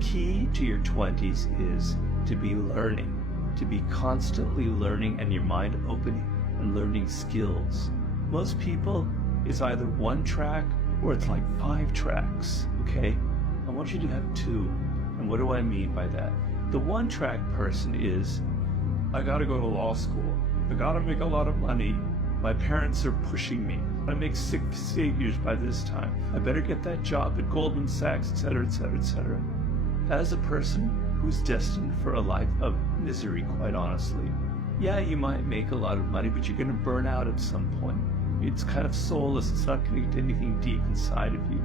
Key to your 20s is to be learning, to be constantly learning and your mind opening and learning skills. Most people, it's either one track or it's like 5 tracks, okay? I want you to have 2. And what do I mean by that? The one track person is, I gotta go to law school. I gotta make a lot of money. My parents are pushing me. I make 6 figures by this time. I better get that job at Goldman Sachs, etc., etc., etc. That is a person who's destined for a life of misery, quite honestly. Yeah, you might make a lot of money, but you're gonna burn out at some point. It's kind of soulless. It's not gonna get anything deep inside of you.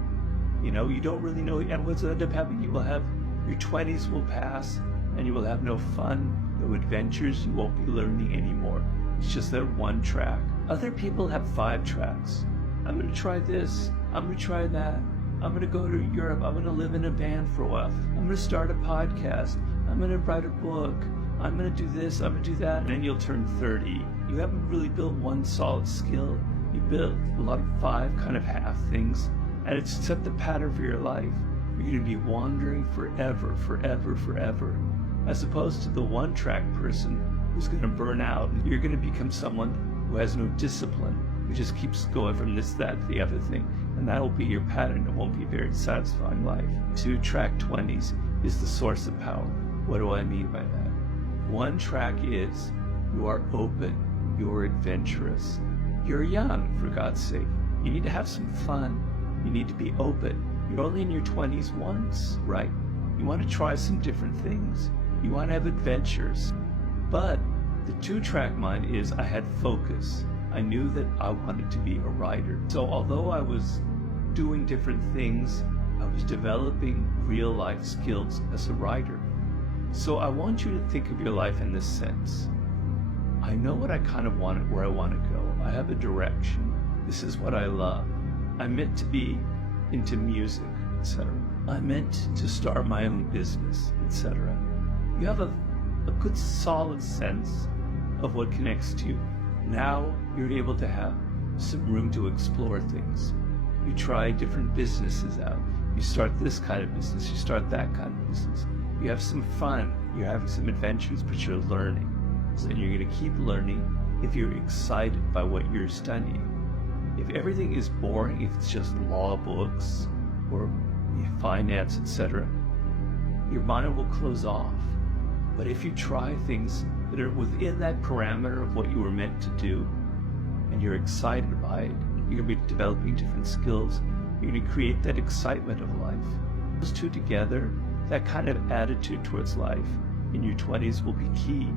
You know, you don't really know, and what's end up happening, you will have, your 20s will pass, and you will have no fun, no adventures, you won't be learning anymore. It's just that one track. Other people have 5 tracks. I'm gonna try this, I'm gonna try that, I'm gonna go to Europe, I'm gonna live in a band for a while, I'm gonna start a podcast, I'm gonna write a book, I'm gonna do this, I'm gonna do that, and then you'll turn 30. You haven't really built one solid skill. You built a lot of 5 kind of half things, and it's set the pattern for your life. You're gonna be wandering forever, forever, forever, as opposed to the one track person who's gonna burn out. You're gonna become someone who has no discipline, who just keeps going from this, that, to the other thing, and that'll be your pattern. It won't be a very satisfying life. 2 track 20s is the source of power. What do I mean by that? One track is, you are open, you are adventurous. You're young, for God's sake. You need to have some fun. You need to be open. You're only in your 20s once, right? You want to try some different things. You want to have adventures. But the 2 track mind is, I had focus. I knew that I wanted to be a writer. So although I was doing different things, I was developing real life skills as a writer. So I want you to think of your life in this sense. I know what I kind of want, where I want to go. I have a direction. This is what I love. I'm meant to be into music, etc. I'm meant to start my own business, etc. You have a good solid sense of what connects to you. Now you're able to have some room to explore things. You try different businesses out. You start this kind of business, you start that kind of business. You have some fun, you're having some adventures, but you're learning. And you're going to keep learning if you're excited by what you're studying. If everything is boring, if it's just law books or finance, etc., your mind will close off. But if you try things that are within that parameter of what you were meant to do, and you're excited by it, you're going to be developing different skills. You're going to create that excitement of life. Those 2 together, that kind of attitude towards life in your 20s will be key.